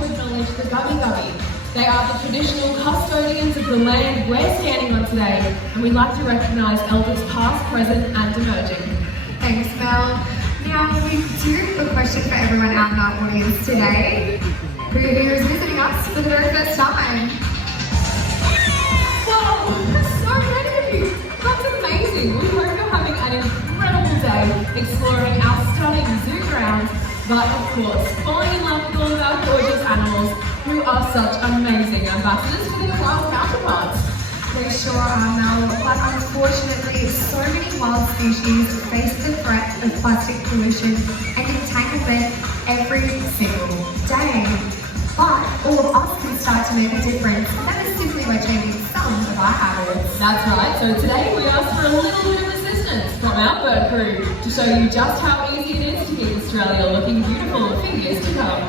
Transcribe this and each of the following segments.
to acknowledge the Gubbi Gubbi. They are the traditional custodians of the land we're standing on today, and we'd like to recognise elders past, present and emerging. Thanks, Mel. Now, we do have a question for everyone out in our audience today, who is visiting us for the very first time. Wow, so many of you! That's amazing! We hope you're having an incredible day exploring our stunning zoo grounds, but of course, falling in love with all of our gorgeous animals who are such amazing ambassadors for their wild counterparts. They sure are, Mel, but unfortunately, so many wild species face the threat of plastic pollution and entanglement every single day. But all of us can start to make a difference, and that is simply by changing some of our habits. That's right, so today we asked for a little bit of assistance from our bird crew to show you just how easy it is to keep Australia looking beautiful for years to come.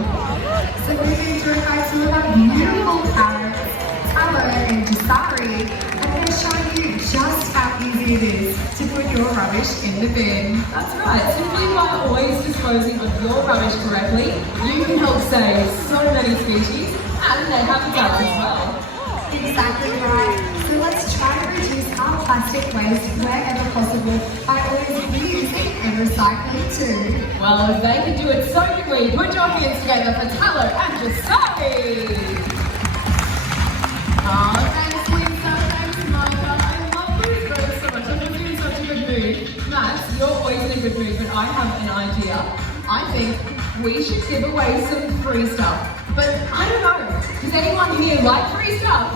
So we're going to invite two of our beautiful parrots, Tallow and Jasari, and they're showing you just how easy it is to put your rubbish in the bin. That's right, simply by always disposing of your rubbish correctly, you can help save so many species and their habitats as well. Exactly right. So let's try to reduce our plastic waste wherever possible by always reusing and recycling too. Well, if they can do it, so can we. Put your hands together for Tallow and Jasari. Oh, thanks, Lisa. Thanks, Monica. I love these birds so much. I'm in such a good mood. Max, you're always in a good mood, but I have an idea. I think we should give away some free stuff. But I don't know. Does anyone here like free stuff?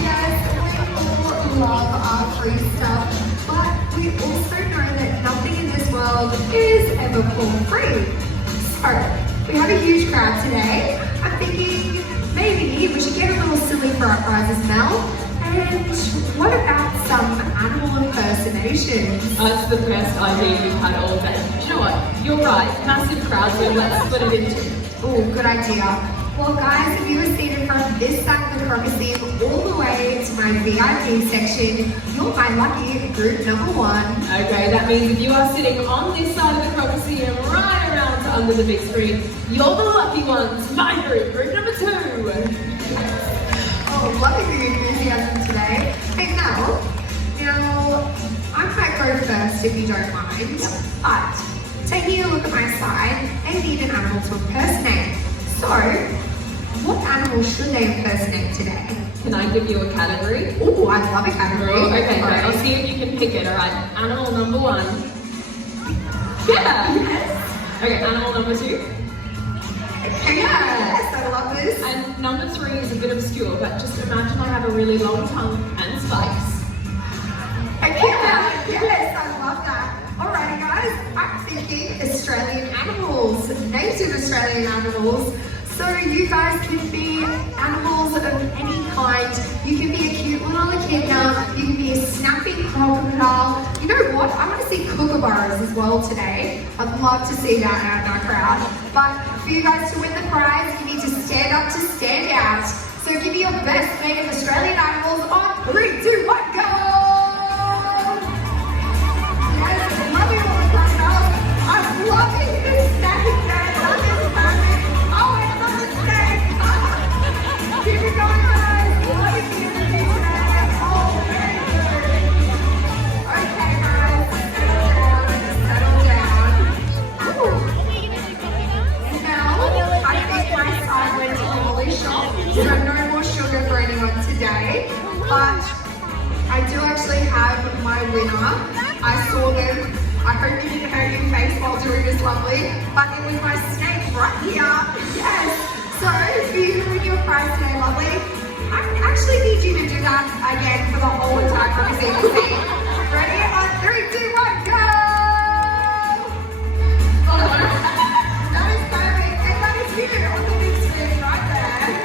Yes, we all love our free stuff, but we also know that nothing in this world is ever for free. So, we have a huge crowd today. I'm thinking maybe we should get a little silly for our prizes, Mel. And what about some animal impersonations? That's the best idea we've had all day. You know what? You're right. Massive crowd, so let's split it into two. Oh, good idea. Well, guys, if you were seated from this side of the Crocosseum all the way to my VIP section, you're my lucky group number one. Okay, that means if you are sitting on this side of the Crocosseum, right around to under the big screen, you're the lucky ones. My group, group number two. Oh, loving the enthusiasm today. Hey, Mel, now, I might go first if you don't mind, but taking a look at my side, they need an animal to impersonate. So, what animal should they impersonate today? Can I give you a category? Oh, I love a category. Oh, okay, great. I'll see if you can pick it. All right, animal number one. Yeah. Yes. Okay, animal number two. Yes, I love this. And number three is a bit obscure, but just imagine I have a really long tongue and spikes. Okay, yes, I love that. Alrighty guys, I'm thinking Australian animals, native Australian animals. So you guys can be animals of any kind. You can be a cute little echidna, you can be a snapping crocodile. You know what, I want to see kookaburras as well today. I'd love to see that out in our crowd. But for you guys to win the prize, you need to stand up to stand out. So give me your best native Australian animals on 3, 2, 1, go! Yes, love you all the crocodiles. I'm loving this snacking day. Love this moment. Oh, I love the snake. Keep it going, guys. Loving the energy today. Oh, very good. Okay, guys. Settle down. Ooh. Now, I think my side went to the Woolly shop, so no more sugar for anyone today. But I do actually have my winner. I saw them. I hope you didn't hurt your face while doing this, lovely. But it was my snake right here. Yes. So for you to win your prize today, lovely, I actually need you to do that again for the whole entire Crocosseum scene. Ready? On 3, 2, 1, go! Oh, that is perfect. And that is you on the big screen right there.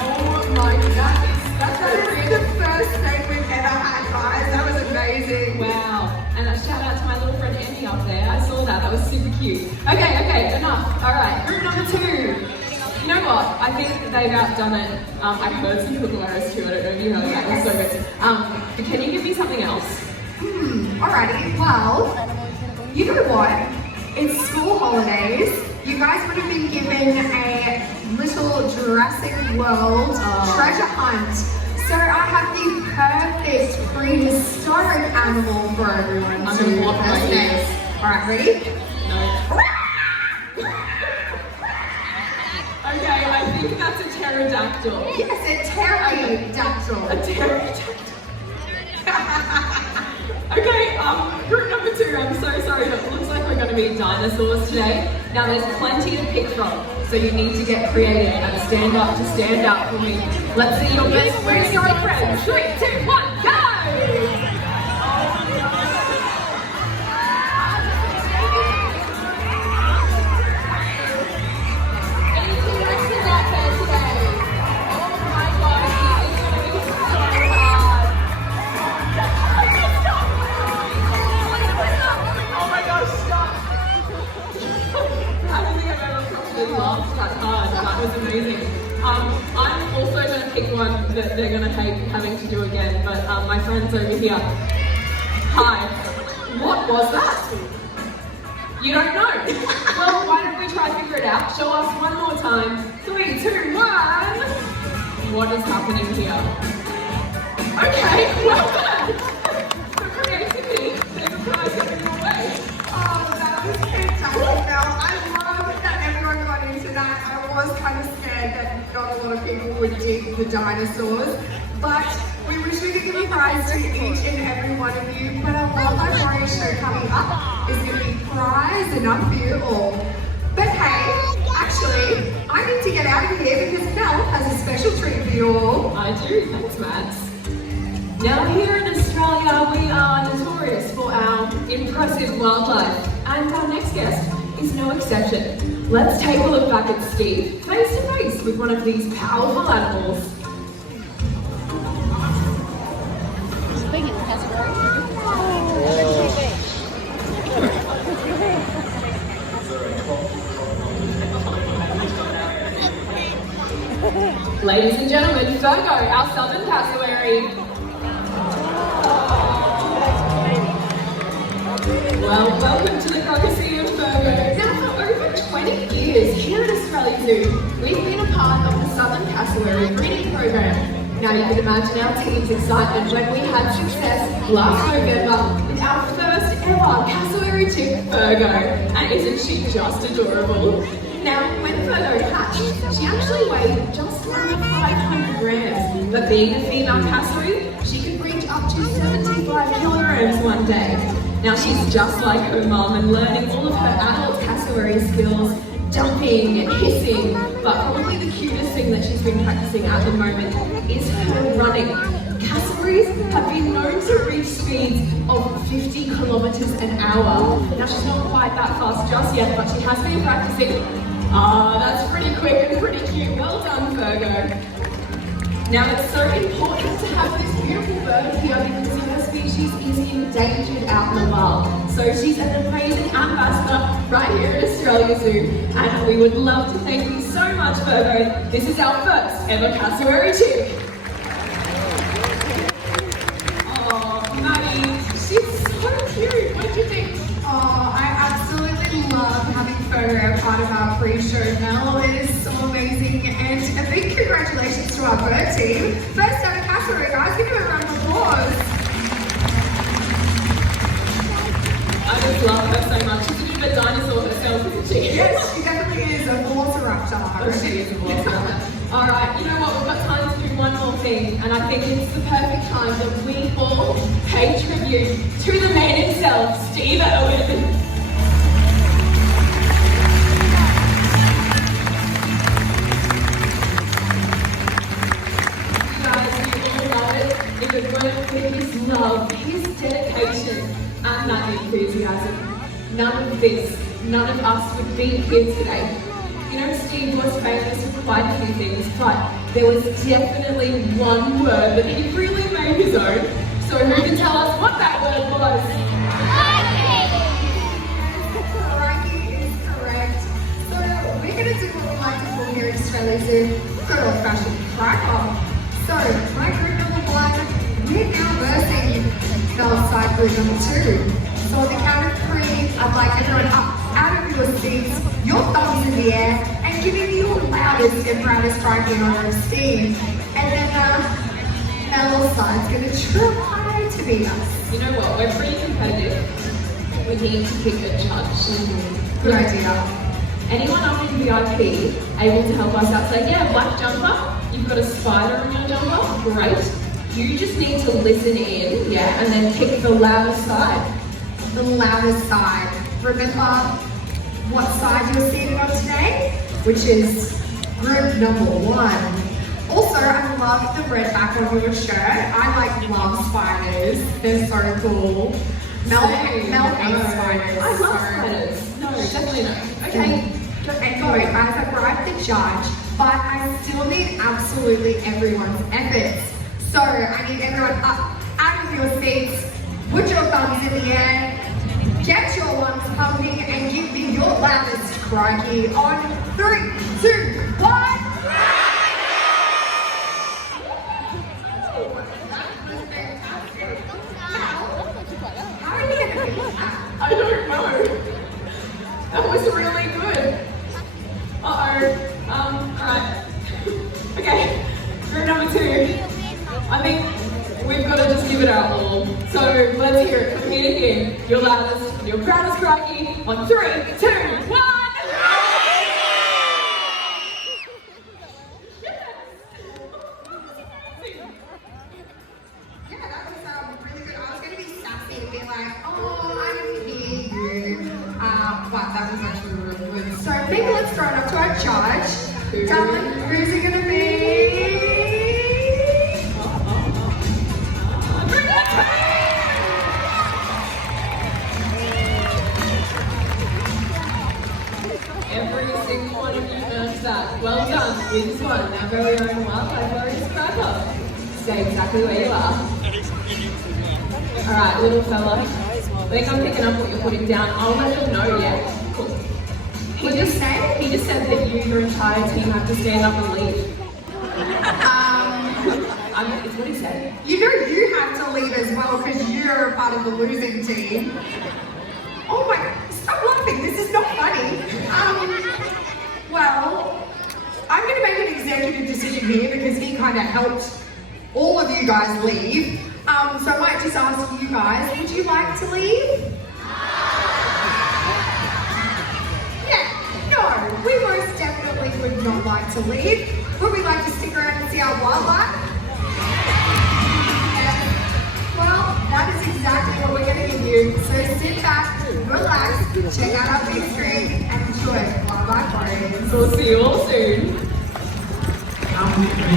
Oh my goodness. That is the first snake we've ever had, guys. That was amazing. Wow. And a shout out to my little friend Andy up there. I saw that. That was super cute. Okay, enough. All right, group number two. You know what? I think they've outdone it. I heard some kookaburras too. I don't know if you heard that. That was so good. But can you give me something else? Alrighty. Well, you know what? it's school holidays. You guys would have been given a little Jurassic World treasure hunt. So I have the perfect prehistoric animal for everyone to test. Alright, ready? No. Okay, I think that's a pterodactyl. Yes, a pterodactyl. A pterodactyl. Okay, group number 2, I'm so sorry, but it looks like we're going to be dinosaurs today. Now there's plenty to pick from, so you need to get creative and stand up to stand out for me. Let's see your best prehistoric friends. 3, 2, 1, go! I'm also going to pick one that they're going to hate having to do again, but my friend's over here. Hi. What was that? You don't know? Well, why don't we try to figure it out? Show us one more time. 3, 2, 1. What is happening here? Okay, well done. For creativity, there's a prize coming your way. Oh, that was fantastic, Mel. I love that everyone got into that. I was kind of scared that not a lot of people would dig the dinosaurs, but we wish we could give a prize to each and every one of you. But our Wildlife Warrior show coming up is going to be prize enough for you all. But hey, actually, I need to get out of here because Mel has a special treat for you all. I do, thanks Max. Now here in Australia, we are notorious for our impressive wildlife, and our next guest is no exception. Let's take a look back at Steve, face to face with one of these powerful animals. Speaking of Ladies and gentlemen, Virgo, our southern cassowary. Well, welcome to the Crocodile of Virgo. Now, for over 20 years here at Australia Zoo, we've been a part of the Southern Cassowary breeding program. Now, you can imagine our team's excitement when we had success last November with our first ever cassowary chick, Virgo. And isn't she just adorable? Now, when Virgo hatched, she actually weighed just under 500 grams. But being a female cassowary, she could reach up to 75 kilograms one day. Now she's just like her mom and learning all of her adult cassowary skills, jumping and hissing, but probably the cutest thing that she's been practicing at the moment is her running. Cassowaries have been known to reach speeds of 50 kilometers an hour. Now she's not quite that fast just yet, but she has been practicing. Ah, that's pretty quick and pretty cute. Well done, Virgo. Now it's so important to have this beautiful bird here because her species is endangered out in the wild. So she's an amazing ambassador right here at Australia Zoo, and we would love to thank you so much, Virgo. This is our first ever cassowary chick. Oh, Maddie, she's so cute. What do you think? Oh, I absolutely love having Virgo a part of our pre-show now. It is so amazing, and a big congratulations to our bird team. First ever cassowary, guys. Give them a round of applause. I just love her so much. She's a bit of a dinosaur herself, isn't she? Yes, she definitely is a velociraptor. Oh, she is a velociraptor. All right, you know what? We've got time to do one more thing, and I think it's the perfect time that we all pay tribute to the man himself, Steve Irwin. His love, his dedication, and that enthusiasm. None of this, none of us would be here today. You know, Steve was famous for quite a few things, but there was definitely one word that he really made his own. So who can tell us what that word was? Crikey is correct. So we're going to do what we like to call here in Australia Zoo, good old-fashioned crack-off. So my group number 1, we're now versing Bell's side group number 2. So on the count of 3, I'd like everyone up. out of your seats, your thumbs in the air, and giving me your loudest and proudest crikey on your steam. And then Mel side's gonna try to beat us. You know what? We're pretty competitive. We need to pick a judge. Good idea. Anyone up in VIP able to help us out? Say, yeah, black jumper. You've got a spider on your jumper. Great. You just need to listen in, yeah, and then pick the loudest side. The loudest side. Remember what side you're seated on today, which is group number 1. Also, I love the red back on your shirt. I love spiders. They're so cool. Mel hates spiders. I love spiders. No, definitely not. Okay. Anyway, I've arrived the judge, but I still need absolutely everyone's efforts. So I need everyone up out of your seats, put your thumbs in the air, get your lungs pumping, and give me your loudest crikey on 3, 2, 1. How are you gonna beat that? I don't know. That was really good. Alright. Okay, group number 2. I think we've got to just give it our all. So let's hear it from here to here. Your loudest and your proudest crikey on 3, 2, 1. Yeah, that was really good. I was going to be sassy and be like, oh, I didn't hear you. But that was actually really good. So maybe let's throw it up to our judge. Darling, who's it going to be? Every single one of you earned that. Well done. We just won our very own Wildlife Warriors Scrapper. Stay exactly where you are. Alright, little fella. I think I'm picking up what you're putting down. I'll let them know, yeah? Cool. He just said that you, your entire team, have to stand up and leave. It's what he said. You know you have to leave as well because you're a part of the losing team. Oh my god, stop laughing, this is not funny. Well, I'm going to make an executive decision here because he kind of helped all of you guys leave. So I might just ask you guys, would you like to leave? Yeah, no, we most definitely would not like to leave. Would we like to stick around and see our wildlife? Well, that is exactly what we're going to give you. So sit back, relax, check out our big screen, and enjoy Wildlife Warriors. We'll see you all soon. Come with me,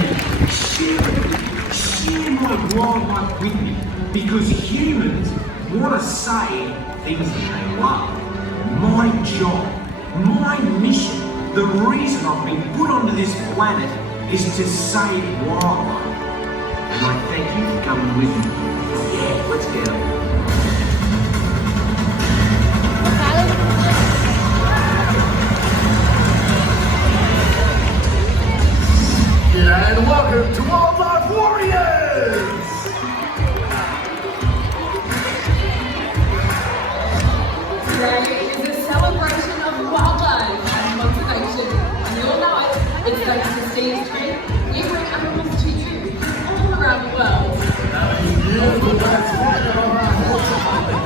share my wildlife with me, because humans want to say things that they love. My job, my mission, the reason I've been put onto this planet is to save wildlife. And I thank you for coming with me. Yeah, let's get it. And welcome to Wildlife Warriors! Today is a celebration of wildlife and conservation. And you'll know it. It's thanks to Steve's trip. We bring animals to you all around the world. Beautiful, that's right, and on our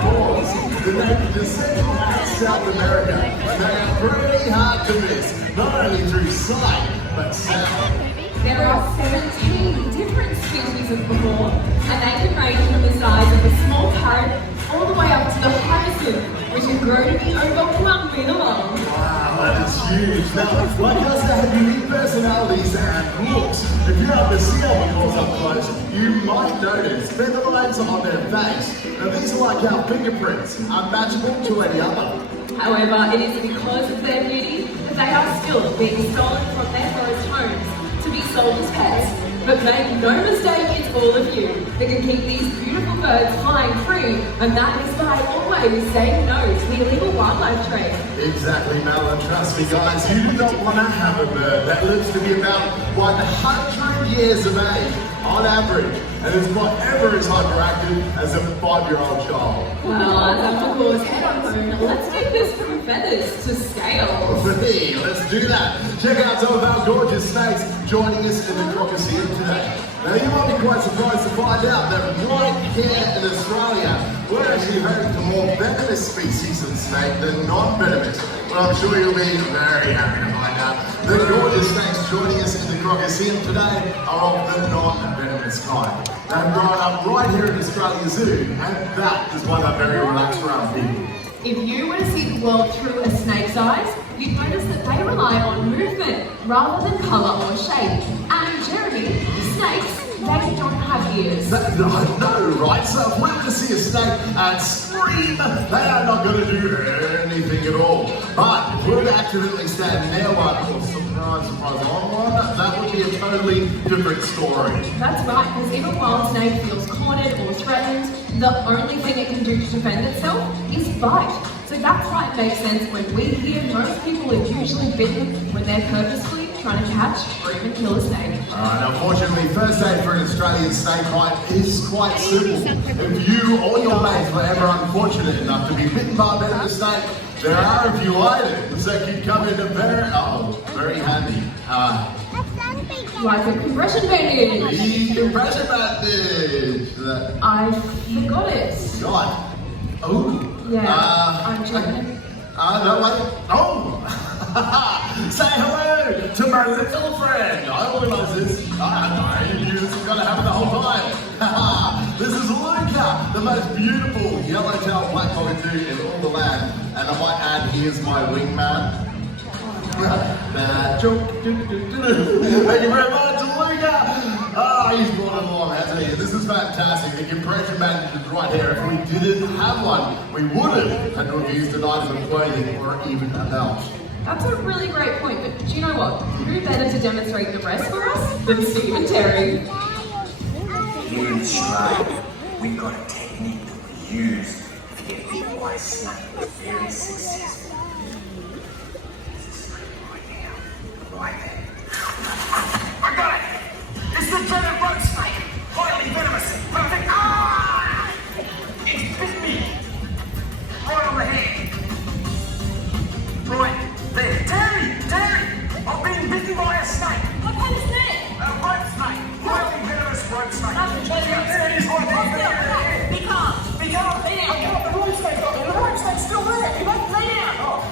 horse the naked to Central and South America. They are pretty hard to miss, not only through sight, but sound. There are 17 different species of boar, and they can range from the size of a small parrot all the way up to the hyacinth, which can grow to be over 1 meter long. Wow, that is huge. Now, like us, they have unique personalities and looks. If you have to see our boars up close, you might notice feather lines on their face. Now, these are like our fingerprints, unmatchable to any other. However, it is because of their beauty that they are still being stolen from their forest homes to be sold as pets. But make no mistake, it's all of you that can keep these beautiful birds flying free, and that is by always saying no to the illegal wildlife trade. Exactly, Mel, and trust me guys, you do not want to have a bird that lives to be about 100 years of age on average. and is forever as hyperactive as a 5-year-old child. Well, as I'm of course head on home, let's take this from feathers to scales. Hey, let's do that. Check out some of our gorgeous snakes joining us in the Crocodile today. Now you might be quite surprised to find out that right here in Australia, we're actually home to more venomous species of snake than non-venomous. Well, I'm sure you'll be very happy to find out the gorgeous snakes joining us in the Crocodile today are of the non-venomous kind. They've grown up right here in Australia Zoo, and that is why they're very relaxed around people. If you were to see the world through a snake's eyes, you'd notice that they rely on movement rather than colour or shape. And Jeremy, snakes, they don't have ears. No, right? So if we were to see a snake and scream, they are not going to do anything at all. But if we were to accidentally stand near one, or surprise, surprise, on one, that would be a totally different story. That's right, because if a wild snake feels cornered or threatened, the only thing it can do to defend itself is bite. So that's why it makes sense when we hear most people are usually bitten when they're purposefully trying to catch or even kill a snake. Unfortunately, first aid for an Australian snake bite is quite simple. If you or your mates were ever unfortunate enough to be bitten by a venomous snake, there are a few items that can come into very handy. Like a compression bandage. The compression bandage. I forgot it. God. Oh. Yeah, I'm joking. No, wait. Oh! Say hello to my little friend. I organise this. I knew this was going to happen the whole time. This is Luca, the most beautiful yellow-tailed black cockatoo in all the land. And I might add, he is my wingman. Thank you very much, Luca. He's brought it along, hasn't he? This is fantastic. The compression bandage is right here. If we didn't have one, we would have had to have used an item of clothing or even a belt. That's a really great point, but do you know what? Who better to demonstrate the rest for us than Steve and Terry? Here in Australia, we've got a technique that we use to get bitten by a snake. Very successful. Right now. Right there. I got it! It's the German road snake! Highly venomous! Perfect! Ah! It's bit me! Right on the head! Right there. Terry! I've been bitten by a snake! What kind of snake? A road snake! Highly venomous road snake! There it is right there! Be calm. Be calm! I got the road snake up and the road snake's still there! You must lay down! Oh.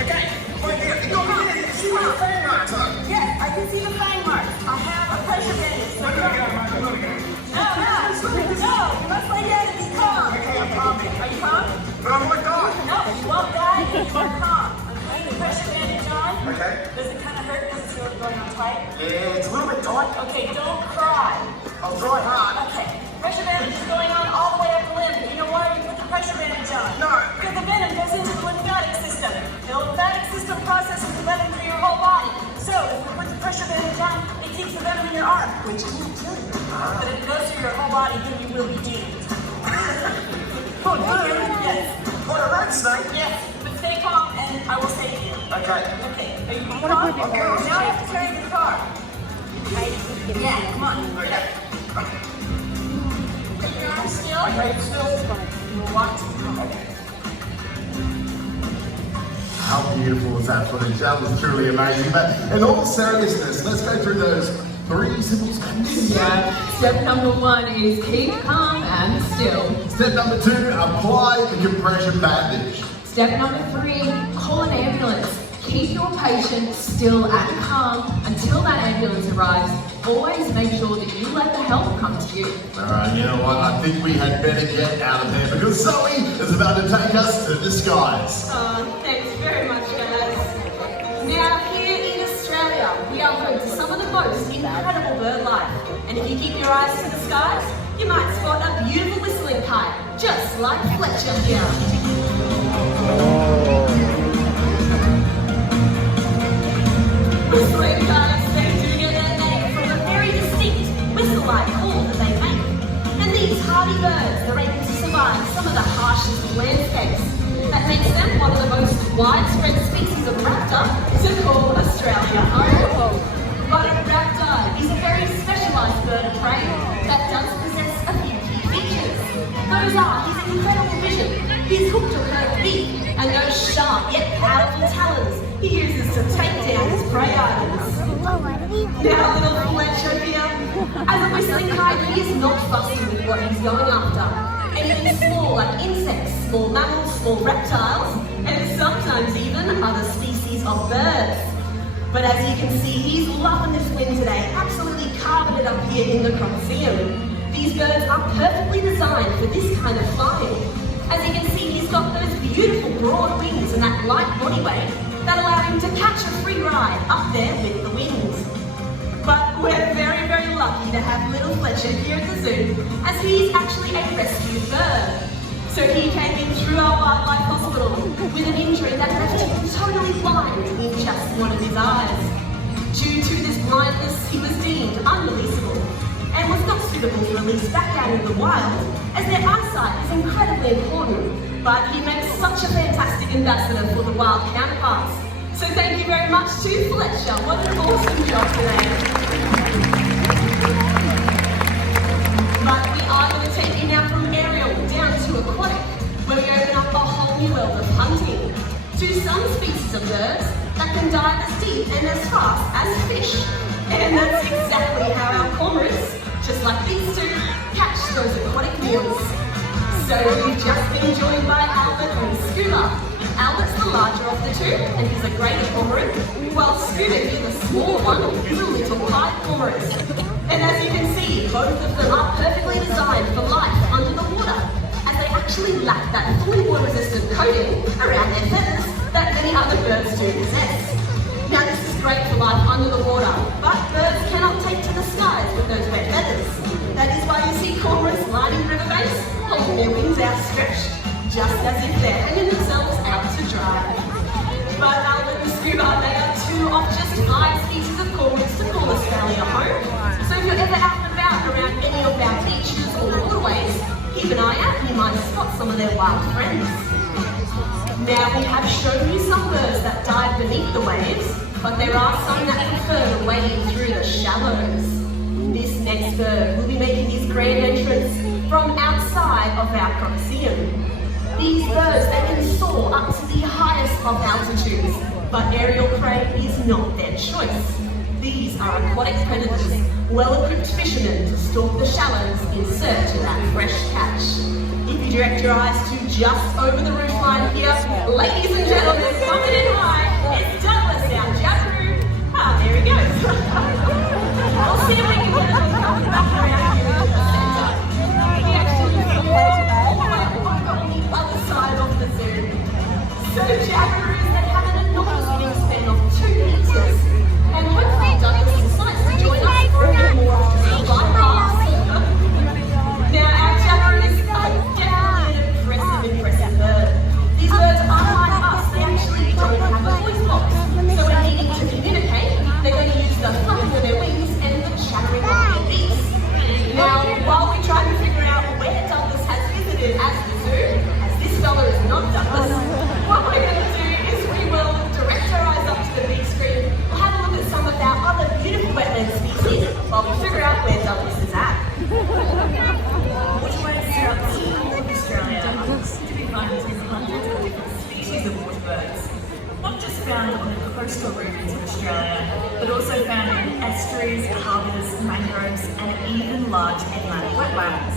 Okay, right here. You got me there. You see where the fang marks are? Yes, I can see the fang marks. I have a pressure bandage. I'm gonna go, mate. I'm gonna go. No, you must lay down and be calm. Okay, I'm calm. Are you calm? But I might die. No, you won't die if you are calm. I'm putting the pressure bandage on. Okay. Does it kind of hurt because it's really going on tight? Yeah, it's a little bit tight. Okay, don't cry. I'll try hard. Okay, pressure bandage is going on all the way up the limb. You know why you put the pressure bandage on? No. Because the venom goes into the lymphatic system. The lymphatic system processes the venom through your whole body. So if we put the pressure bandage on, it keeps the venom in your arm, which isn't killing you. But if it goes through your whole body, then you will be doomed. Oh, dude. Yes. What a rat snake. Yes. But stay calm and I will save you. Okay. Okay. Are you calm? Okay. Now I have to carry the car. Yeah, come on. Okay. Put your arm still. Okay, still. You will walk to the car. How beautiful is that footage? That was truly amazing. But in all seriousness, let's go through those 3 simple steps. Yeah. Step number 1 is keep calm and still. Step number 2, apply the compression bandage. Step number 3, call an ambulance. Keep your patient still and calm until that ambulance arrives. Always make sure that you let the help come to you. Alright, you know what? I think we had better get out of here because Zoe is about to take us to the skies. Thanks very much, guys. Now, here in Australia, we are home to some of the most incredible bird life. And if you keep your eyes to the skies, you might spot a beautiful whistling kite, just like Fletcher here. Whistling kites, they do get their name from a very distinct whistle-like call that they make. And these hardy birds are able to survive some of the harshest landscapes. That makes them one of the most widespread species of raptor to call Australia home. But a raptor is a very specialised bird of prey that heroes are his incredible vision, his hooked or curved beak, and those sharp yet powerful talons he uses to take down his prey items. Now little Fletcher here, as a whistling kite, he is not fussy with what he's going after. Anything small like insects, small mammals, small reptiles, and sometimes even other species of birds. But as you can see, he's loving this wind today, absolutely carving it up here in the Colosseum. These birds are perfectly designed for this kind of flying. As you can see, he's got those beautiful broad wings and that light body weight that allow him to catch a free ride up there with the wind. But we're very, very lucky to have little Fletcher here at the zoo, as he's actually a rescued bird. So he came in through our wildlife hospital with an injury that left him totally blind in just one of his eyes. Due to this blindness, he was deemed unreleasable and was not suitable for release back out in the wild, as their eyesight is incredibly important. But he makes such a fantastic ambassador for the wild counterparts. So thank you very much to Fletcher. What an awesome job today. But we are going to take you now from aerial down to aquatic, where we open up a whole new world of hunting. To some species of birds that can dive as deep and as fast as fish. And that's exactly how our cormorants, just like these two, catch those aquatic meals. So we've just been joined by Albert and Scooter. Albert's the larger of the two, and he's a greater cormorant, while Scooter is the smaller one, who's a little pied cormorant. And as you can see, both of them are perfectly designed for life under the water, as they actually lack that fully water-resistant coating around their feathers that many other birds do possess. Now this is great for life under the water, but birds cannot take to the skies with those wet feathers. That is why you see cormorants lining riverbanks, holding their wings outstretched, just as if they're hanging themselves out to dry. But Albert and Scuba, they are two of just 5 species of cormorants to call Australia home. So if you're ever out and about around any of our beaches or waterways, keep an eye out and you might spot some of their wild friends. Now we have shown you some birds that dive beneath the waves, but there are some that prefer to wade through the shallows. This next bird will be making his grand entrance from outside of our Colosseum. These birds, they can soar up to the highest of altitudes, but aerial prey is not their choice. These are aquatic predators, well-equipped fishermen to stalk the shallows in search of that fresh catch. If you direct your eyes to just over the roofline here, ladies and gentlemen, coming in high, it's Douglas, our jacaroo. Ah, there he goes. We'll see if we can get him coming back around here in the centre. He actually flew all the way on the other side of the zoo. So jackaroos, they have an enormous wingspan of 2 meters, and hopefully Douglas decides to join us for a bit more of the fly pass. Now our jackaroos are definitely an impressive bird. These birds are like us, they actually don't have a voice box. So when needing to communicate, they're going to use the flapping of their wings and the chattering of their beaks. Now, while we try to figure out where Douglas has visited as the zoo, as this fella is not Douglas, what we're going to do is we will direct our eyes up to the big screen. We'll have a look at some of our other beautiful wetland species while we figure out where Douglas is at. Waterways throughout the whole of Australia are listed to be found in hundreds of different species of waterbirds. Not just found on the coastal regions of Australia, but also found in estuaries, harbours, mangroves, and even large inland wetlands.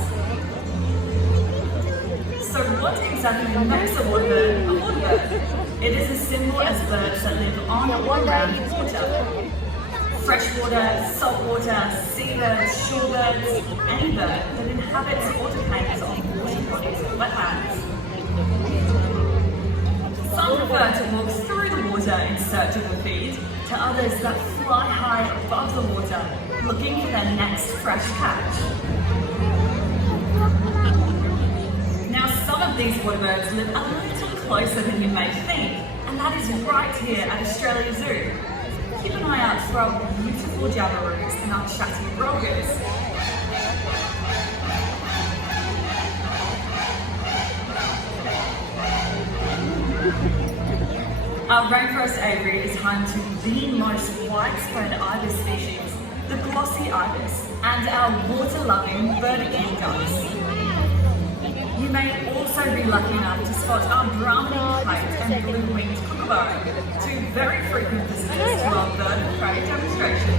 So what exactly makes a waterbird a waterbird? It is as simple as birds that live on or around water. Freshwater, saltwater, seabirds, shorebirds, any bird that inhabits or depends on water bodies or wetlands. Some prefer to walk through the water in search of a feed, to others that fly high above the water, looking for their next fresh catch. Now some of these waterbirds live a little closer than you may think, and that is right here at Australia Zoo. Keep an eye out for our beautiful jabberoos and our chatty roggers. Our rainforest aviary is home to the most widespread ibis species, the glossy ibis, and our water-loving vertical ducks. You may also be lucky enough to spot our Brahminy plate and blue-winged kookaburra, two very frequent visitors to our bird and prey demonstration.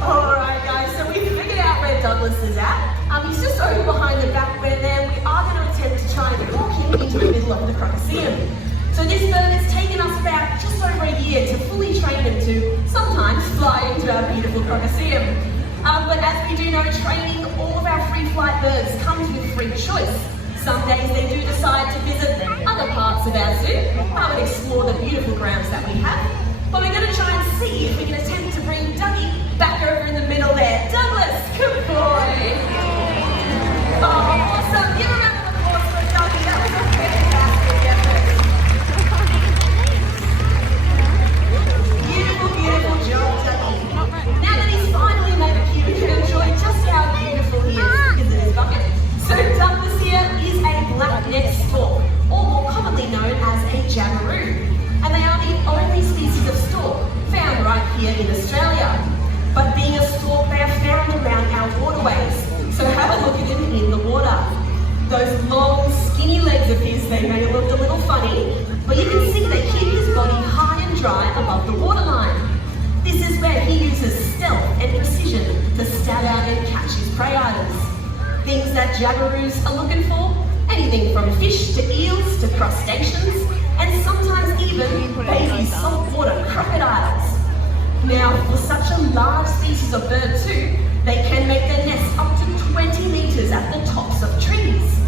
Alright guys, so we figured out where Douglas is at. He's just over behind the back bend there. We are going to attempt to try and walk him into the middle of the Crocodile. So this bird has taken us about just over a year to fully train him to sometimes fly into our beautiful Crocodile. But as we do know, training all of our free flight birds comes with free choice. Some days they do decide to visit other parts of our zoo and explore the beautiful grounds that we have. But we're going to try and see if we can attempt to bring Dougie back over in the middle there. Douglas, good boy. Oh, awesome. Give a round of applause for Dougie. That was a fantastic effort. Beautiful, beautiful job, Dougie. Now that he's finally made a cue, we can enjoy just how beautiful he is because of his bucket. So Douglas here is a black-necked stork, or more commonly known as a jabiru. And they are the only species of stork found right here in Australia. But being a stork, they are found around our waterways. So have a look at him in the water. Those long, skinny legs of his, they may look a little funny, but you can see they keep his body high and dry above the waterline. This is where he uses stealth and precision to stab out and catch his prey items. Things that jabirus are looking for, anything from fish to eels to crustaceans, and sometimes even baby saltwater crocodiles. Now, for such a large species of bird too, they can make their nests up to 20 meters at the tops of trees.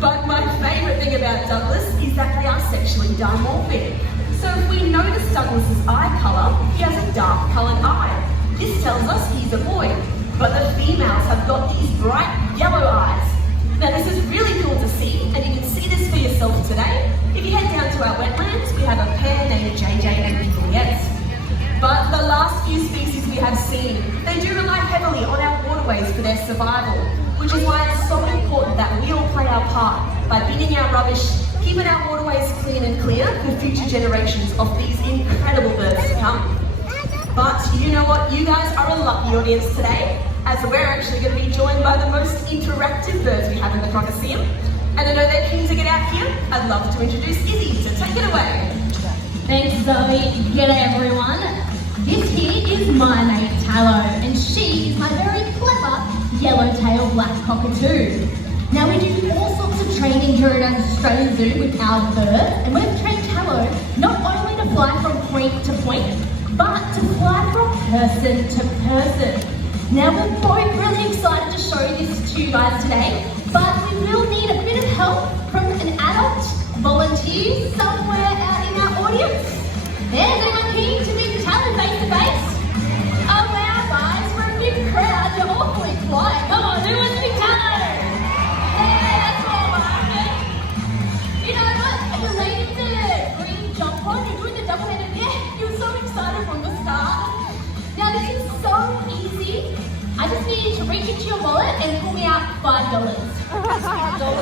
But my favorite thing about Douglas is that they are sexually dimorphic. So if we notice Douglas's eye color, he has a dark colored eye. This tells us he's a boy, but the females have got these bright yellow eyes. Now this is really cool to see, and you can see this for yourself today. If you head down to our wetlands, we have a pair named JJ and Juliet. But the last few species we have seen, they do rely heavily on our waterways for their survival, which is why it's so important that we all play our part by binning our rubbish, keeping our waterways clean and clear for future generations of these incredible birds to come. But you know what? You guys are a lucky audience today, as we're actually going to be joined by the most interactive birds we have in the Crocodile. And I know they're keen to get out here. I'd love to introduce Izzy to take it away. Thanks, Zoe. G'day, everyone. This here is my mate, Tallow, and she is my very clever yellow-tailed black cockatoo. Now, we do all sorts of training here at Australian Zoo with our birds, and we've trained Tallow not only to fly from point to point, but to fly from person to person. Now, we're both really excited to show this to you guys today, but we will need a bit of help from an adult volunteer somewhere out in our audience. There's anyone keen to meet Tallow face to face? Oh wow, guys, we're a big crowd. You're awfully quiet. Come on, who wants to meet Tallow? Yeah, that's all right. You know what? Are you late into the green jump on? You're doing the double-headed. Yeah, you were so excited from the start. Now this is so easy. I just need you to reach into your wallet and pull me out $5.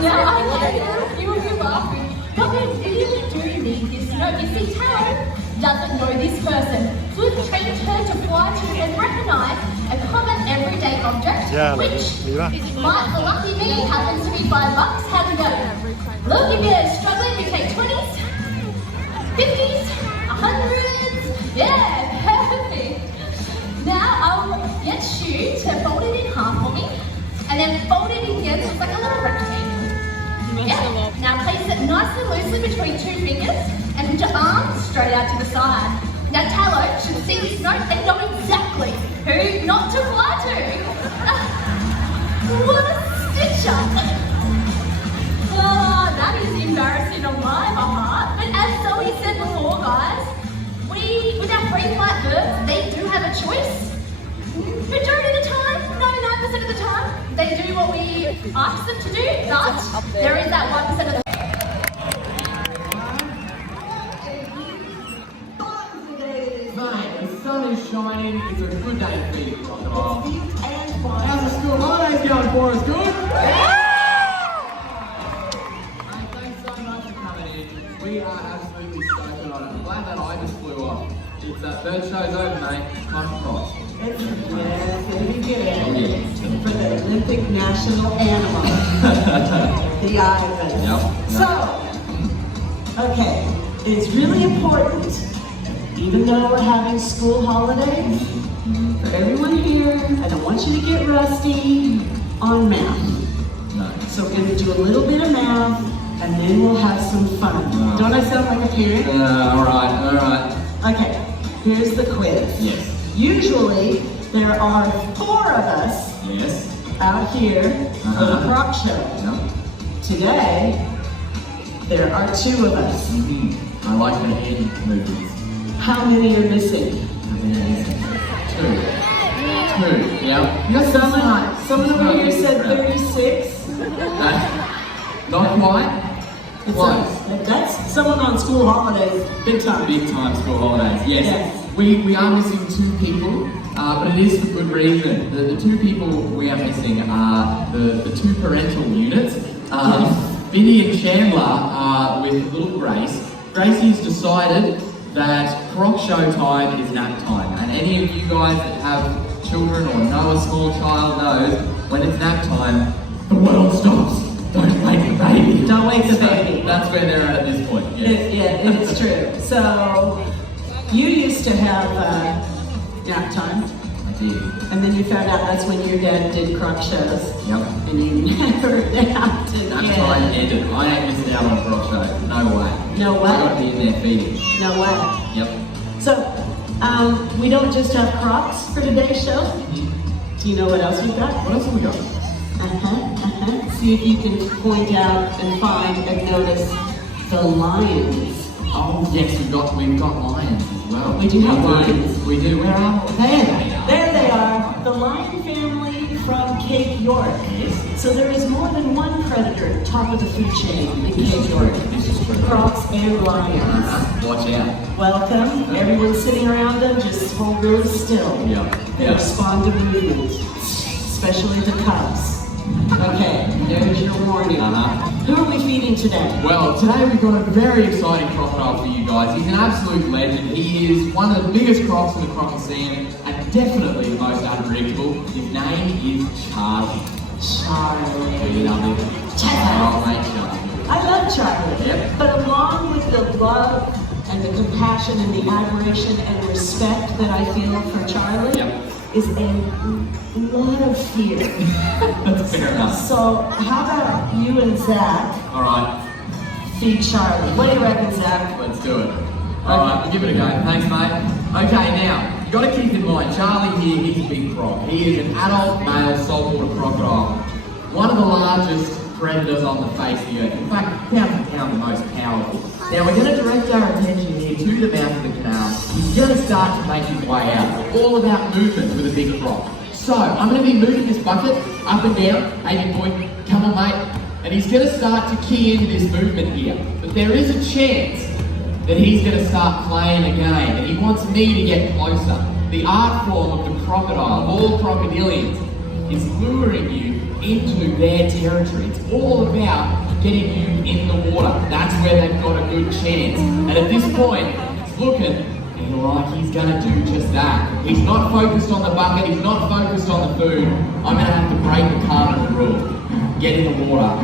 Now I know you will be laughing, but we really do need this. You see, Tallow doesn't know this person. So we've trained her to fly to and recognise a common everyday object, which might, for lucky me, happens to be $5. How'd you go? Look, if you're struggling, we take 20s, 50s, 100s. Yeah, perfect. Now I'll get you to fold it in half for me, and then fold it in again so it's like a little rectangle. Yeah. Now place it nice and loosely between two fingers and put your arms straight out to the side. Now Tallow should see this note and know exactly who not to fly to. What a stitch up! Oh, that is embarrassing on my behalf. But as Zoe said before, guys, with our free flight birds, they do have a choice. Majority of the time, 99% of the time, they do what we ask them to do, but there is that 1% of the Mate, the sun is shining, it's a good day for you, crocodile. How's the school holidays going for us, good? Mate, thanks so much for coming in. We are absolutely stoked on it. I'm glad that I just flew off. It's that bird show's over, mate. Come across. Yes, ready to get in for the Olympic national animal, the ibis. Yep. So, okay, it's really important, even though we're having school holidays, for everyone here, I don't want you to get rusty on math. No. So we're going to do a little bit of math, and then we'll have some fun. Don't I sound like a parent? Yeah, all right. Okay, here's the quiz. Yes. Usually, there are 4 of us Yes. out here for the Croc Show. Yep. Today, there are 2 of us. I like the hand movements. How many are missing? Two. Yeah. You got Someone over here said 36. Not quite. That's someone on school holidays, big time. Big time school holidays, yes. Yes. We are missing 2 people, but it is for good reason. The 2 people we are missing are the 2 parental units. Vinny and Chandler are with little Grace. Gracie's decided that Croc Show time is nap time. And any of you guys that have children or know a small child knows when it's nap time, the world stops. Don't wake the baby. Don't wake the baby. That's where they're at this point. Yes. It's true. So, you used to have nap time, I did. and then you found out that's when your dad did Croc shows, Yep. and you never napped Nap again. time ended. I ain't missing out on a Croc Show. No way. No way? I got to be in there feeding. No way. Yep. So, we don't just have Crocs for today's show. Do you know what else we've got? What else have we got? See if you can point out and find and notice the lions. Oh yes, we've got lions as well. We do have lions. We do. Where are they? There they are. The lion family from Cape York. So there is more than one predator top of the food chain in Cape York. Crocs and lions. Watch out. Welcome. Everyone sitting around them, just hold really still. Yeah. They Yeah. respond to movement, especially the cubs. Okay, there's your warning. Who are we feeding today? Well, today we've got a very exciting crocodile for you guys. He's an absolute legend. He is one of the biggest crocs in the Crocodile and definitely the most unpredictable. His name is Charlie. Charlie. We love him. Oh, mate, Charlie. I love Charlie. Yep. But along with the love and the compassion and the admiration and respect that I feel for Charlie is a lot of fear. That's fair enough. So how about you and Zach All right, feed Charlie? What do you reckon, Zach? let's do it. All right, we'll give it a go. Thanks, mate. Okay, now, you got to keep in mind, Charlie here, he's a big croc. He is an adult male saltwater crocodile. One of the largest predators on the face of the earth. In fact, pound for pound, the most powerful. Now, we're going to direct our attention here to the mouth of the canal. He's going to start to make his way out. It's all about movement with a big croc. So, I'm going to be moving this bucket up and down. Hey, boy, come on, mate. And he's going to start to key into this movement here. But there is a chance that he's going to start playing a game, and he wants me to get closer. The art form of the crocodile, all crocodilians, is luring you into their territory. It's all about getting you in the water. That's where they've got a good chance. And at this point, it's looking like he's going to do just that. He's not focused on the bucket, he's not focused on the food. I'm going to have to break the cardinal rule. Get in the water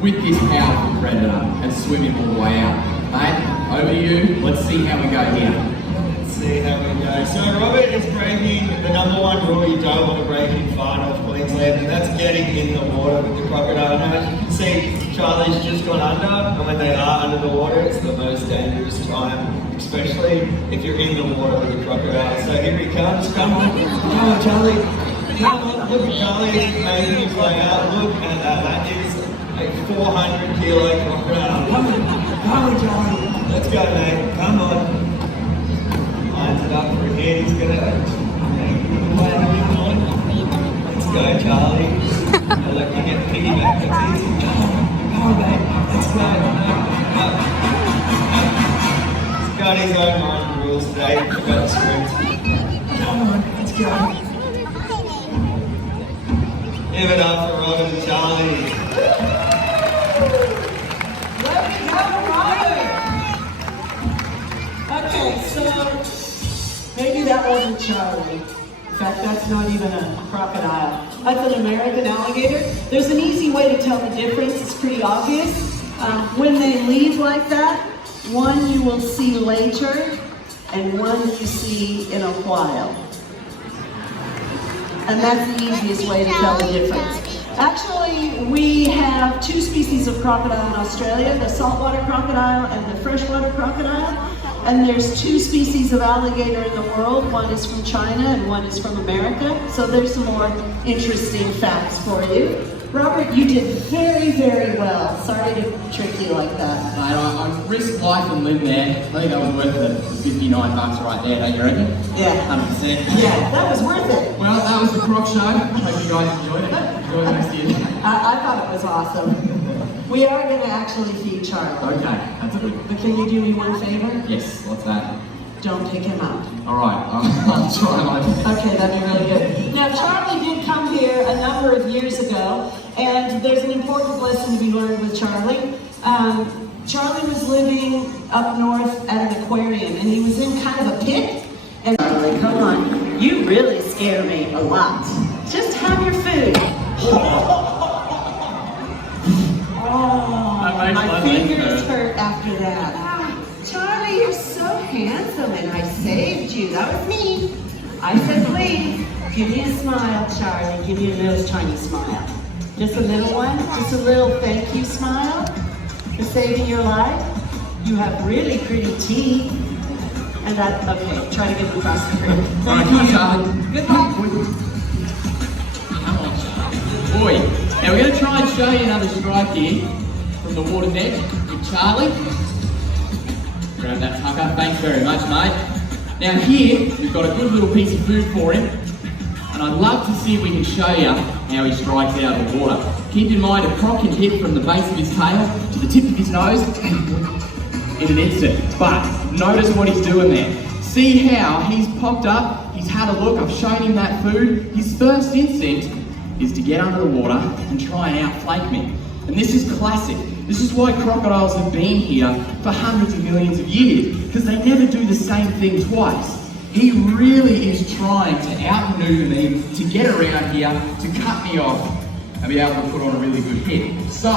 with this powerful predator and swim him all the way out. Mate, over to you. Let's see how we go here. Let's see how we go. So Robert is breaking the #1 rule you don't want to break in Far North Queensland, and that's getting in the water with the crocodile. Now as you can see, Charlie's just gone under, and when they are under the water, it's the most dangerous time, especially if you're in the water with the crocodile. So here he comes. Come on, Charlie. Come on. Look at Charlie making his way out. Look at that. That is a 400-kilo crocodile. Come on, Charlie. Let's go, mate. Come on. Lines it up for him. He's gonna let's go, Charlie. Look, you get piggyback. That's easy. Come on, mate. Let's go. He's got his own mind rules today. We've got the script. Come on, let's go. Give it up for Robert and Charlie. Okay, so maybe that wasn't Charlie. In fact, that's not even a crocodile. That's an American alligator. There's an easy way to tell the difference. It's pretty obvious. When they leave like that, one you will see later, and one you see in a while. And that's the easiest way to tell the difference. Actually, we have two species of crocodile in Australia, the saltwater crocodile and the freshwater crocodile. And there's two species of alligator in the world. One is from China and one is from America. So there's some more interesting facts for you. Robert, you did very, very well. Sorry to trick you like that. Mate, I risked life and limb there. I think that was worth the $59 right there, don't you reckon? Yeah. 100%. Yeah, that was worth it. Well, that was the Croc Show. Hope you guys enjoyed it. Enjoy the rest of your day. I thought it was awesome. We are going to actually feed Charlie. Okay, that's good. But can you do me one favor? Yes, what's that? Don't pick him up. All right, I'll try my best. Okay, that'd be really good. Now, Charlie did come here a number of years ago, and there's an important lesson to be learned with Charlie. Charlie was living up north at an aquarium, and he was in kind of a pit. And Charlie, come on, you really scare me a lot. Just have your food. Oh, my fingers hurt after that. Charlie, you're so handsome, and I saved you. That was me. I said, please, give me a smile, Charlie. Give me a little tiny smile. Just a little one. Just a little thank you smile for saving your life. You have really pretty teeth. And that, okay, try to get them across the room. All right, come on, Charlie. Good luck. Come on, Charlie. Boy, now we're going to try and show you another strike here from the water's edge with Charlie. Grab that tucker. Thanks very much, mate. Now here, we've got a good little piece of food for him. And I'd love to see if we can show you how he strikes out of the water. Keep in mind, a croc can hit from the base of his tail to the tip of his nose in an instant. But notice what he's doing there. See how he's popped up, he's had a look, I've shown him that food. His first instinct is to get under the water and try and outflank me. And this is classic. This is why crocodiles have been here for hundreds of millions of years, because they never do the same thing twice. He really is trying to outmaneuver me, to get around here, to cut me off, and be able to put on a really good hit. So,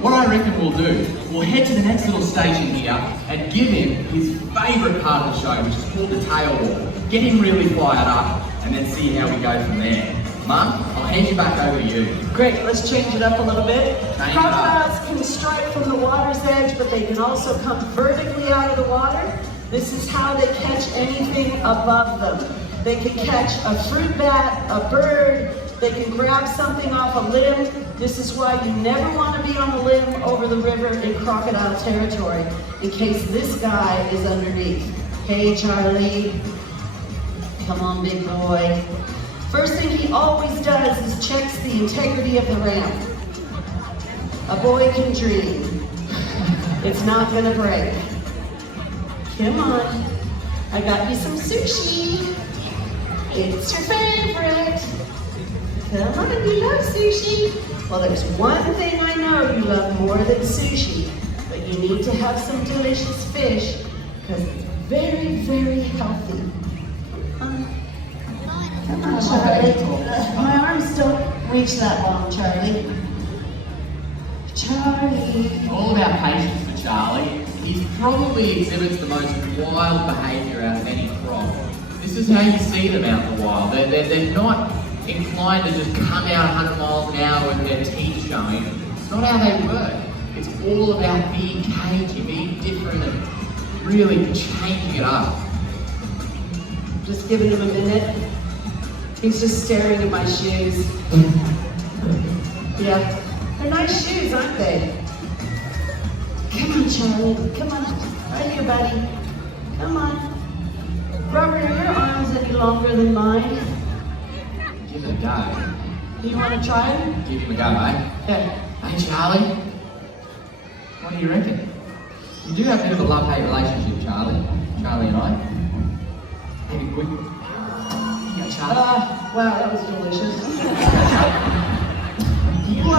what I reckon we'll do, we'll head to the next little station here and give him his favourite part of the show, which is called the tail walk. Get him really fired up, and then see how we go from there. Mum, I'll hand you back over to you. Great, let's change it up a little bit. Change it up. Crocodiles can strike from the water's edge, but they can also come vertically out of the water. This is how they catch anything above them. They can catch a fruit bat, a bird, they can grab something off a limb. This is why you never want to be on the limb over the river in crocodile territory, in case this guy is underneath. Hey, Charlie. Come on, big boy. First thing he always does is checks the integrity of the ramp. A boy can dream. It's not gonna break. Come on, I got you some sushi. It's your favorite. Come on, you love sushi. Well, there's one thing I know you love more than sushi, but you need to have some delicious fish, because it's very, very healthy. Come on, Charlie. My arms don't reach that long, Charlie. Charlie. All about patience for Charlie. He probably exhibits the most wild behaviour out of any croc. This is how you see them out in the wild. They're not inclined to just come out 100 miles an hour with their teeth showing. It's not how they work. It's all about being cagey, being different, and really changing it up. Just giving him a minute. He's just staring at my shoes. Yeah, they're nice shoes, aren't they? Come on, Charlie, come on. Right here, buddy. Come on. Robert, are your arms any longer than mine? Give it a go. Do you want to try them? Give him a go, mate. Yeah. Hey, Charlie. What do you reckon? You do have a bit of a love-hate relationship, Charlie. Charlie and I. Maybe quick. Here you go, Charlie. Wow, that was delicious. You go,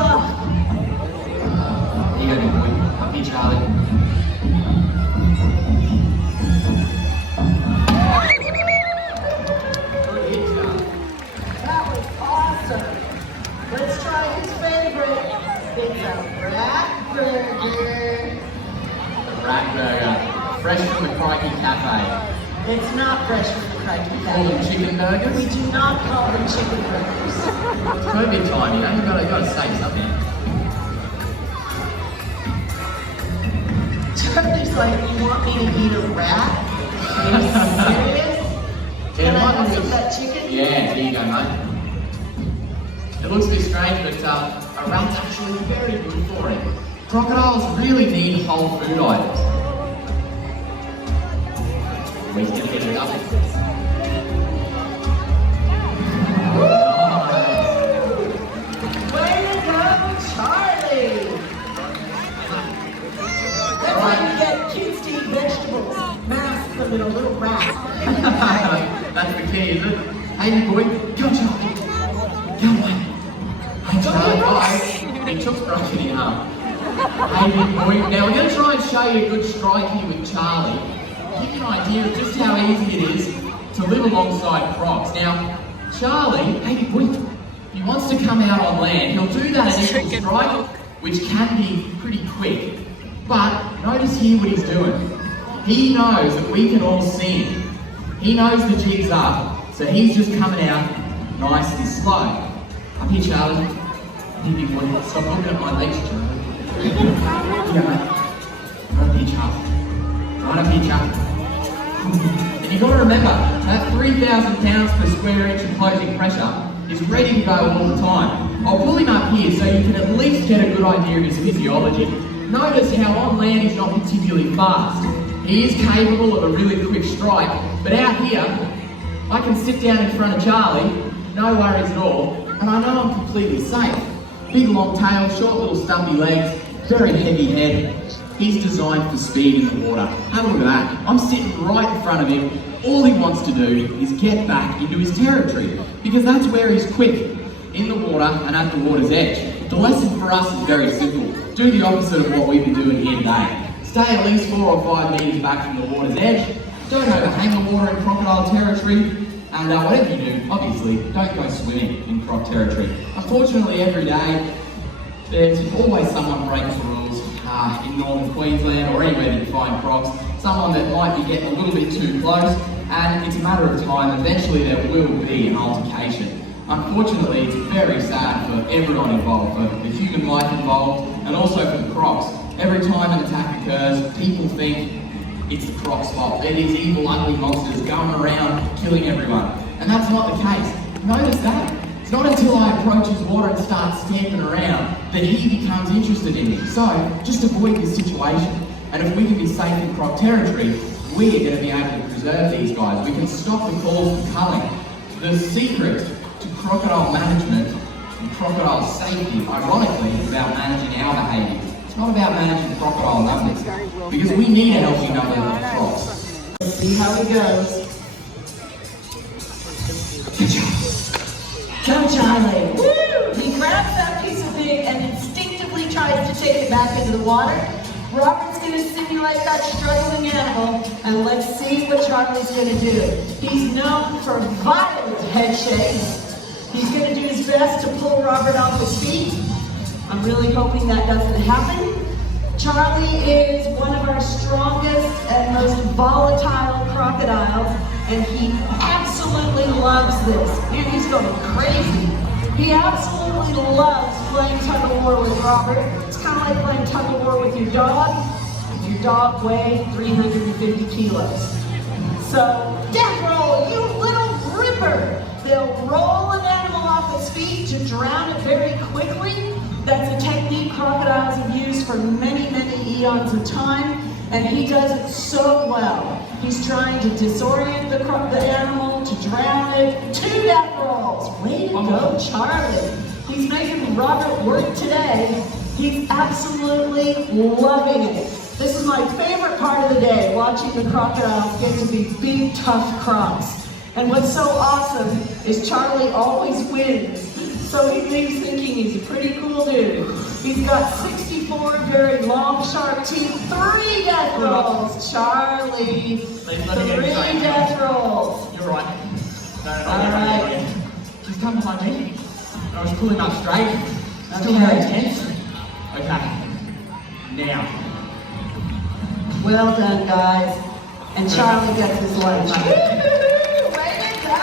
big boy. Up here, Charlie. Good hit, Charlie. Let's try his favorite. It's a rat burger. Rat burger. Fresh from the Crikey Cafe. It's not fresh from the Crikey Call them Cafe. chicken burgers. We do not call them chicken burgers. It's COVID time, you know, you've got to say something. Charlie's like, you want me to eat a rat? Are you serious? Can I have some of that chicken? Yeah, here you go, mate. It looks a bit strange, but a rat's actually very good for it. Crocodiles really need whole food items. We're going to get it up. Way to go, Charlie! That's why we get kids to eat vegetables. Mask them in a little rat. That's the key, isn't it? Hey, boy, go, Charlie. Come on. Hey, Charlie, bye. He took brushing it up. Hey, boy. Now, we're going to try and show you a good strike here with Charlie. Give you an idea of just how easy it is to live alongside crocs. Now, Charlie, hey, boy, if he wants to come out on land, he'll do that at equal strike, which can be pretty quick. But notice here what he's doing. He knows that we can all see him. He knows the jig's up, so he's just coming out nice and slow. Up here, Charlie. Here, big boy. Stop looking at my legs, Charlie. Yeah, mate. Right up here, Charlie. Right up here, Charlie. And you've got to remember, that 3,000 pounds per square inch of closing pressure is ready to go all the time. I'll pull him up here so you can at least get a good idea of his physiology. Notice how on land he's not particularly fast. He is capable of a really quick strike, but out here, I can sit down in front of Charlie, no worries at all, and I know I'm completely safe. Big long tail, short little stumpy legs, very heavy head. He's designed for speed in the water. Have a look at that. I'm sitting right in front of him. All he wants to do is get back into his territory, because that's where he's quick, in the water and at the water's edge. The lesson for us is very simple. Do the opposite of what we've been doing here today. Stay at least 4 or 5 metres back from the water's edge. Don't overhang the water in crocodile territory. And whatever you do, obviously, don't go swimming in croc territory. Unfortunately, every day, there's always someone breaks the rules in northern Queensland or anywhere that you find crocs. Someone that might be getting a little bit too close, and it's a matter of time. Eventually, there will be an altercation. Unfortunately, it's very sad for everyone involved, for the human life involved, and also for the crocs. Every time an attack occurs, people think it's the croc's fault. They're these evil, ugly monsters going around killing everyone. And that's not the case. Notice that. It's not until I approach his water and start stamping around that he becomes interested in me. So, just avoid this situation. And if we can be safe in croc territory, we're going to be able to preserve these guys. We can stop the calls from culling. The secret to crocodile management and crocodile safety, ironically, is about managing our behaviours. It's not about managing crocodile numbers, because we need a healthy number of crocs. Let's see how it goes. Go, Charlie! Woo! He grabs that piece of pig and instinctively tries to take it back into the water. Robert's going to simulate that struggling animal, and let's see what Charlie's going to do. He's known for violent head shakes. He's going to do his best to pull Robert off his feet. I'm really hoping that doesn't happen. Charlie is one of our strongest and most volatile crocodiles, and he absolutely loves this. He's going crazy. He absolutely loves playing tug-of-war with Robert. It's kind of like playing tug-of-war with your dog. Your dog weighs 350 kilos. So, death roll, you little ripper! They'll roll an animal off its feet to drown it very quickly. That's a technique crocodiles have used for many, many eons of time, and he does it so well. He's trying to disorient the animal, to drown it. 2 death rolls! Way to go, Charlie! He's making Robert work today. He's absolutely loving it. This is my favorite part of the day, watching the crocodiles get to be big, tough crocs. And what's so awesome is Charlie always wins. So he leaves thinking he's a pretty cool dude. He's got 64 very long, sharp teeth, 3 death rolls. Charlie, 3 death rolls. You're right. No, All right. Just come behind me. I was pulling up straight. Still very tense. Okay. Now. Well done, guys. And Charlie gets his lunch. Woo-hoo! Way to go!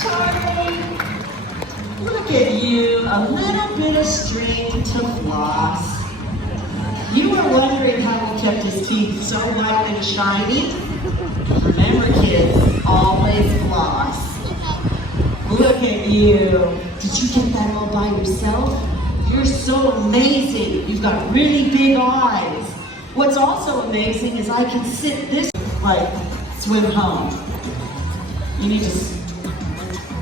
Charlie, look at you. A little bit of string to floss. You were wondering how he kept his teeth so white and shiny? Remember, kids, always floss. Look at you. Did you get that all by yourself? You're so amazing. You've got really big eyes. What's also amazing is I can sit this like swim home. You need to,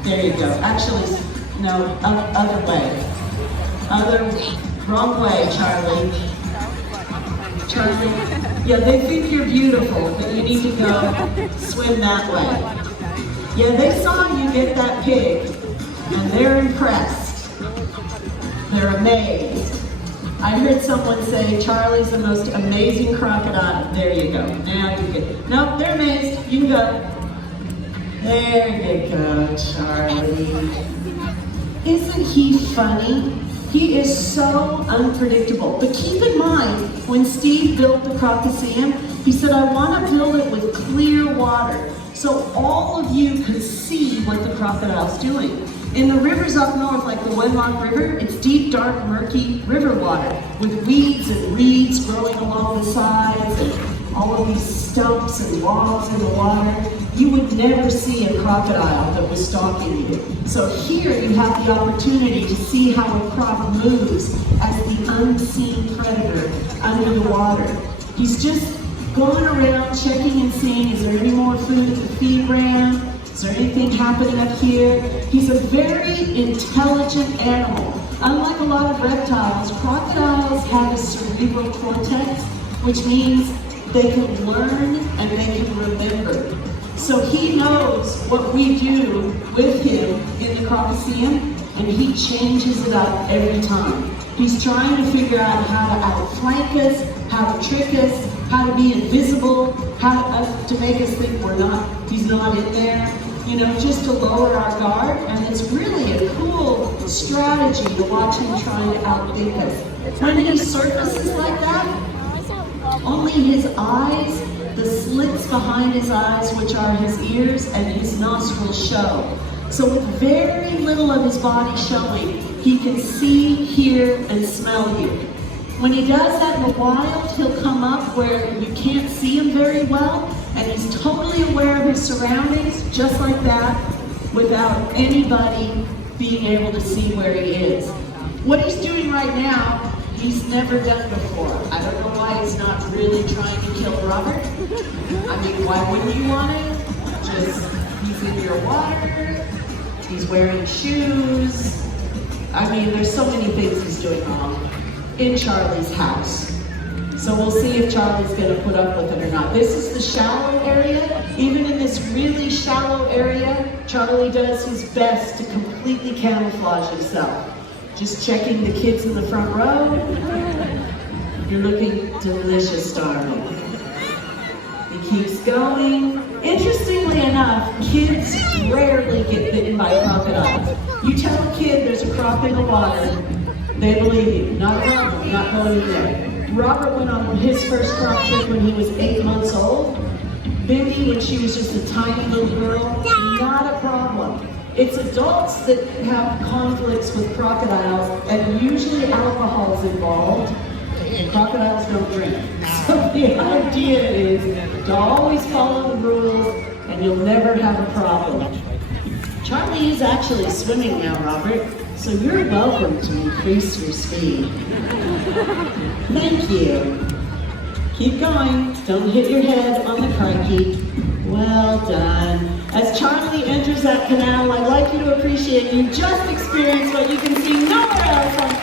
there you go. Actually, no, other way. Wrong way, Charlie. Charlie, yeah, they think you're beautiful, but you need to go swim that way. Yeah, they saw you get that pig, and they're impressed. They're amazed. I heard someone say, Charlie's the most amazing crocodile. There you go. Now you get, nope, they're amazed. You can go. There you go, Charlie. Isn't he funny? He is so unpredictable. But keep in mind, when Steve built the Crocoseum, he said, I want to build it with clear water, so all of you can see what the crocodile's doing. In the rivers up north, like the Wenlock River, it's deep, dark, murky river water with weeds and reeds growing along the sides and all of these stumps and logs in the water. You would never see a crocodile that was stalking you. So here you have the opportunity to see how a croc moves as the unseen predator under the water. He's just going around checking and seeing, is there any more food at the feed ramp? Is there anything happening up here? He's a very intelligent animal. Unlike a lot of reptiles, crocodiles have a cerebral cortex, which means they can learn and they can remember. So he knows what we do with him in the Crocoseum, and he changes it up every time. He's trying to figure out how to outflank us, how to trick us, how to be invisible, how to make us think he's not in there, you know, just to lower our guard. And it's really a cool strategy to watch him trying to outthink us. When he surfaces like that, only his eyes, the slits behind his eyes, which are his ears, and his nostrils show. So with very little of his body showing, he can see, hear, and smell you. When he does that in the wild, he'll come up where you can't see him very well, and he's totally aware of his surroundings, just like that, without anybody being able to see where he is. What he's doing right now, he's never done before. I don't know why he's not really trying to kill Robert. I mean, why wouldn't you want it? Just, he's in your water, he's wearing shoes. I mean, there's so many things he's doing wrong in Charlie's house. So we'll see if Charlie's gonna put up with it or not. This is the shallow area. Even in this really shallow area, Charlie does his best to completely camouflage himself. Just checking the kids in the front row. You're looking delicious, darling. He keeps going. Interestingly enough, kids rarely get bitten by crocodiles. You tell a kid there's a croc in the water, they believe you. Not a problem, not going in there. Robert went on his first croc trip when he was 8 months old. Bimby, when she was just a tiny little girl, not a problem. It's adults that have conflicts with crocodiles, and usually alcohol's involved, and crocodiles don't drink. So the idea is to always follow the rules, and you'll never have a problem. Charlie is actually swimming now, Robert, so you're welcome to increase your speed. Thank you. Keep going. Don't hit your head on the crikey. Well done. As Charlie enters that canal, I'd like you to appreciate you just experienced what you can see nowhere else on